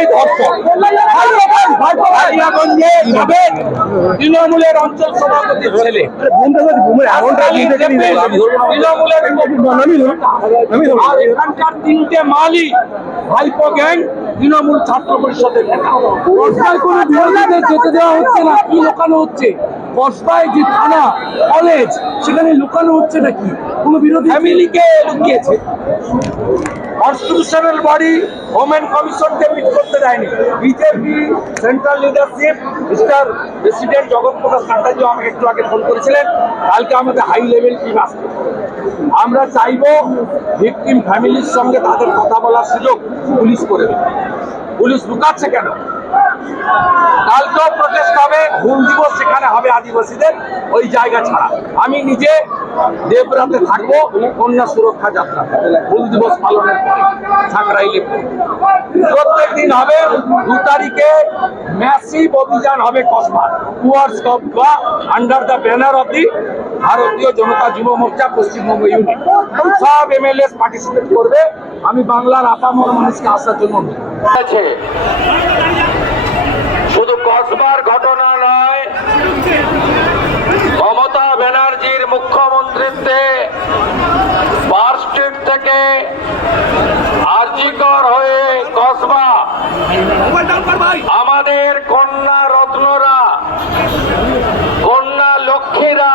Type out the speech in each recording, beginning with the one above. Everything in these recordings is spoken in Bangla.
এটাই ধর্ষণ। তৃণমূলের অঞ্চল সভাপতির ছেলে আর এখানকার 3টে মালি ভাইপো গ্যাং তৃণমূল ছাত্র পরিষদের নেতা। কসবায় কোনো বিরোধীদের যেতে দেওয়া হচ্ছে না, কি লুকানো হচ্ছে? কসবায় যে থানা কলেজ সেখানে লুকানো হচ্ছে নাকি? কোনো বিরোধী ফ্যামিলিকে লুকিয়েছে। কনস্টিটিউশনাল বডি ওমেন কমিশনকে মিট করতে দেয়নি। BJP central leadership mister president জগৎ প্রকাশ নাড্ডাজি আমাকে একটু আগে ফোন করেছিলেন, কালকে আমাদের হাই লেভেল টিম আসবে। আমরা চাইবো ভিকটিম ফ্যামিলির সঙ্গে তাদের কথা বলার সুযোগ পুলিশ করে দেবে। পুলিশ লুকাচ্ছে কেন? কালকেও প্রটেস্ট হবে, হুল দিবস সেখানে হবে আদিবাসীদের, ওই জায়গা ছাড়া। আমি নিজে দেবরাতে থাকবো কন্যা সুরক্ষা যাত্রা হুল দিবস পালনের পরে সাকরাইলে। প্রত্যেক দিন হবে 2 তারিখে ম্যাসিভ অভিযান হবে Kasba towards Kasba under the banner of the ভারতীয় জনতা যুব মোর্চা পশ্চিমবঙ্গ ইউনিট। সব এমএলএ পার্টিসিপেট করবে। আমি বাংলার আপামর মানুষকে আসার জন্য আছে। শুধু কসবার ঘটনা নয়, মমতা ব্যানার্জির মুখ্যমন্ত্রীত্বে পার্ক স্ট্রিট থেকে আরজিকর হয়ে কসবা আমাদের কন্যা রত্নরা, কন্যা লক্ষ্মীরা,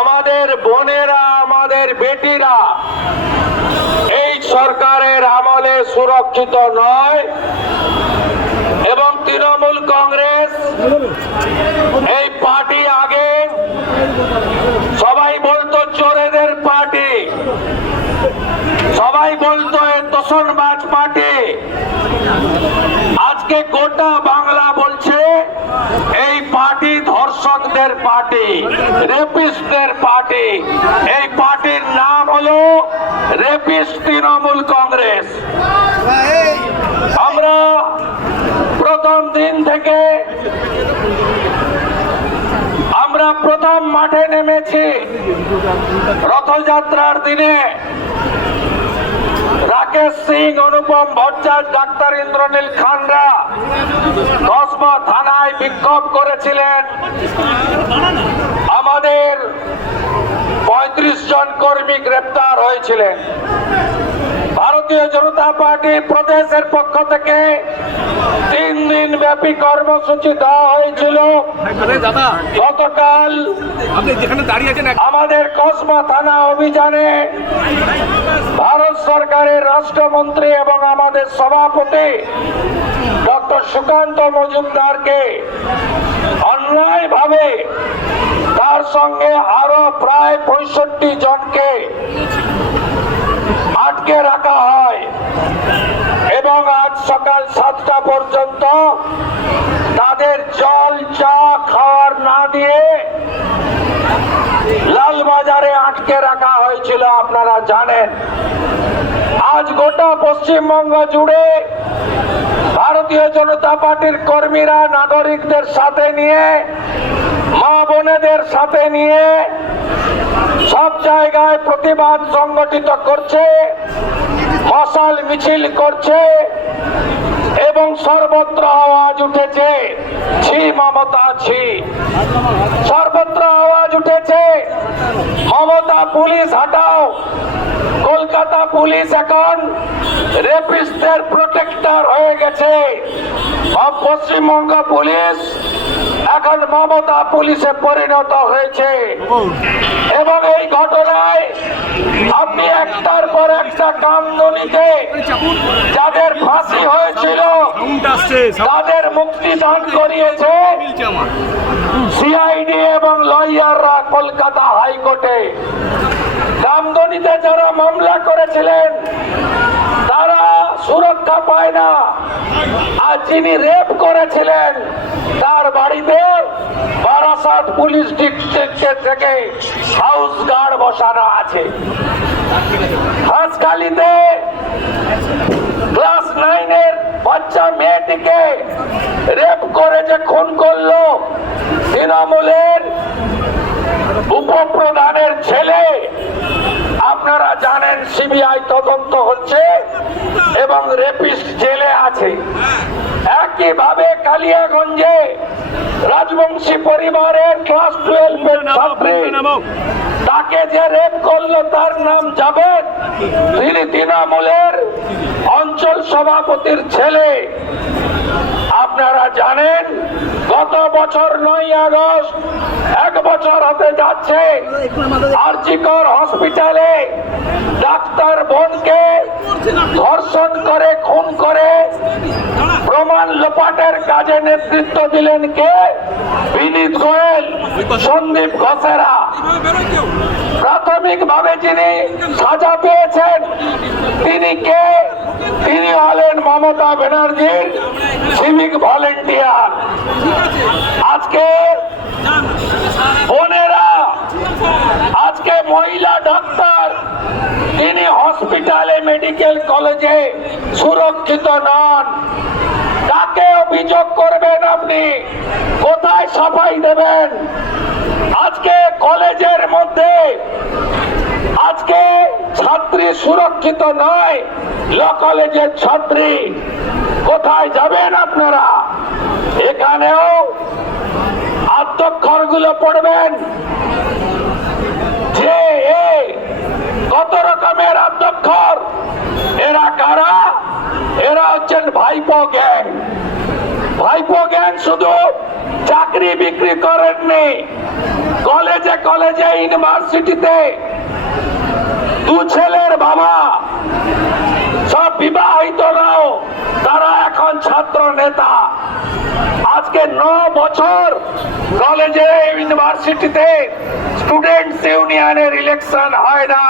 আমাদের বোনেরা, আমাদের বেটিরা এই সরকারের আমলে সুরক্ষিত নয়। এবং তৃণমূল কংগ্রেস এই পার্টি আগে সবাই বলতো চোরেদের পার্টি, সবাই বলতো তোষণবাজ পার্টি। আজকে গোটা বাংলা বলছে এই পার্টি ধর্ষকদের পার্টি, রেপিস্টদের পার্টি। এই পার্টির নাম হলো রেপিস্ট তৃণমূল কংগ্রেস। আমরা প্রথম দিন থেকে আমরা প্রথম মাঠে নেমেছি রথযাত্রার দিনে। রাকেশ সিং, অনুপম ভট্টাচার্য, ডাক্তার ইন্দ্রনীল খানরা কসবা থানায় বিক্ষোভ করেছিলেন। আমাদের 35 জন কর্মী গ্রেপ্তার হয়েছিলেন। ভারতীয় জনতা পার্টির প্রদেশের পক্ষ থেকে 3 দিন ব্যাপী কর্মসূচি দেওয়া হয়েছিল। গতকাল আমাদের কসবা থানা অভিযানে ভারত সরকারের রাষ্ট্রমন্ত্রী এবং আমাদের সভাপতি ডক্টর সুকান্ত মজুমদারকে অন্যায়ভাবে তার সঙ্গে আরো প্রায় 65 জনকে আটকে রাখা হয় এবং আজ সকাল 7টা পর্যন্ত তাদের জল চা খাওয়ার না দিয়ে লালবাজারে আটকে রাখা হয়েছিল। আপনারা জানেন আজ গোটা পশ্চিমবঙ্গ জুড়ে ভারতীয় জনতা পার্টির কর্মীরা নাগরিকদের সাথে নিয়ে, মা বোনেদের সাথে নিয়ে সব জায়গায় প্রতিবাদ সংগঠিত করছে, মশাল মিছিল করছে এবং সর্বত্র আওয়াজ উঠেছে ছি মমতা ছি। সর্বত্র আওয়াজ উঠেছে মমতা পুলিশ হটাও। কলকাতা পুলিশ এখন রেপিস্টদের প্রোটেক্টর হয়ে গেছে। পশ্চিমবঙ্গ পুলিশ এখন মমতা পুলিশে পরিণত হয়েছে। এবং এই ঘটনায় আপনি একটার পর একটা কামদুনিতে যাদের ফাঁসি হয়েছিল তাদের মুক্তি দান করিয়েছে সিআইডি এবং লয়াররা কলকাতা হাইকোর্টে। কামদুনিতে যারা মামলা করেছিলেন তারা সুরক্ষা পায় না, আর যিনি রেপ করেছিলেন তার বাড়িতে বারাসাত পুলিশ ডিস্ট্রিক্ট থেকে হাউস গার্ড বসানো আছে। হাসখালিতে ক্লাস 9-এর বাচ্চা মেয়েটিকে রেপ করে যে খুন করলো তৃণমূলের উপপ্রধানের ছেলে, আপনারা জানেন সিবিআই তদন্ত হচ্ছে এবং রেপিস্ট জেলে আছে। আছে। একইভাবে কালিয়াগঞ্জে রাজবংশী পরিবারের ক্লাস 12 এর ছাত্রী, তাকে যে রেপ করলো তার নাম জাবেদ, তিনি তৃণমূলের অঞ্চল সভাপতির ছেলে। আপনারা জানেন গত বছর 9 আগস্ট 1 বছর হতে যাচ্ছে আরজিকর হসপিটালে ডাক্তার বোনকে ধর্ষণ করে খুন করে প্রমাণ লোপাটের কাজে নেতৃত্ব দিলেন কে? বিনীত গোয়েল, সন্দীপ ঘোষেরা। প্রাথমিকভাবে যিনি সাজা পেয়েছেন তিনি কে? তিনি হলেন মমতা ব্যানার্জির সিভিক ভলেন্টিয়ার। আজকে বোনেরা, আজকে মহিলা ডাক্তার, তিনি হসপিটালে মেডিকেল কলেজে সুরক্ষিত নন। কাকে অভিযোগ করবেন আপনি? কোথায় সাফাই দেবেন? আজকে কলেজের মধ্যে আজকে ছাত্রী সুরক্ষিত নয়, ল কলেজের ছাত্রী। কোথায় যাবেন আপনারা? এখানেও আদ্যক্ষরগুলো পড়বেন যে কত রকমের আদ্যক্ষর। এরা কারা? এরা হচ্ছেন ভাইপো গ্যাং। ভাইপো গ্যাং শুধু চাকরি বিক্রি করেননি, কলেজে কলেজে ইউনিভার্সিটিতে দু ছেলের বাবা, সব বিবাহিতরাও তারা এখন ছাত্র নেতা। আজকে 9 বছর কলেজে ইউনিভার্সিটিতে স্টুডেন্টস ইউনিয়নের ইলেকশন হয় না।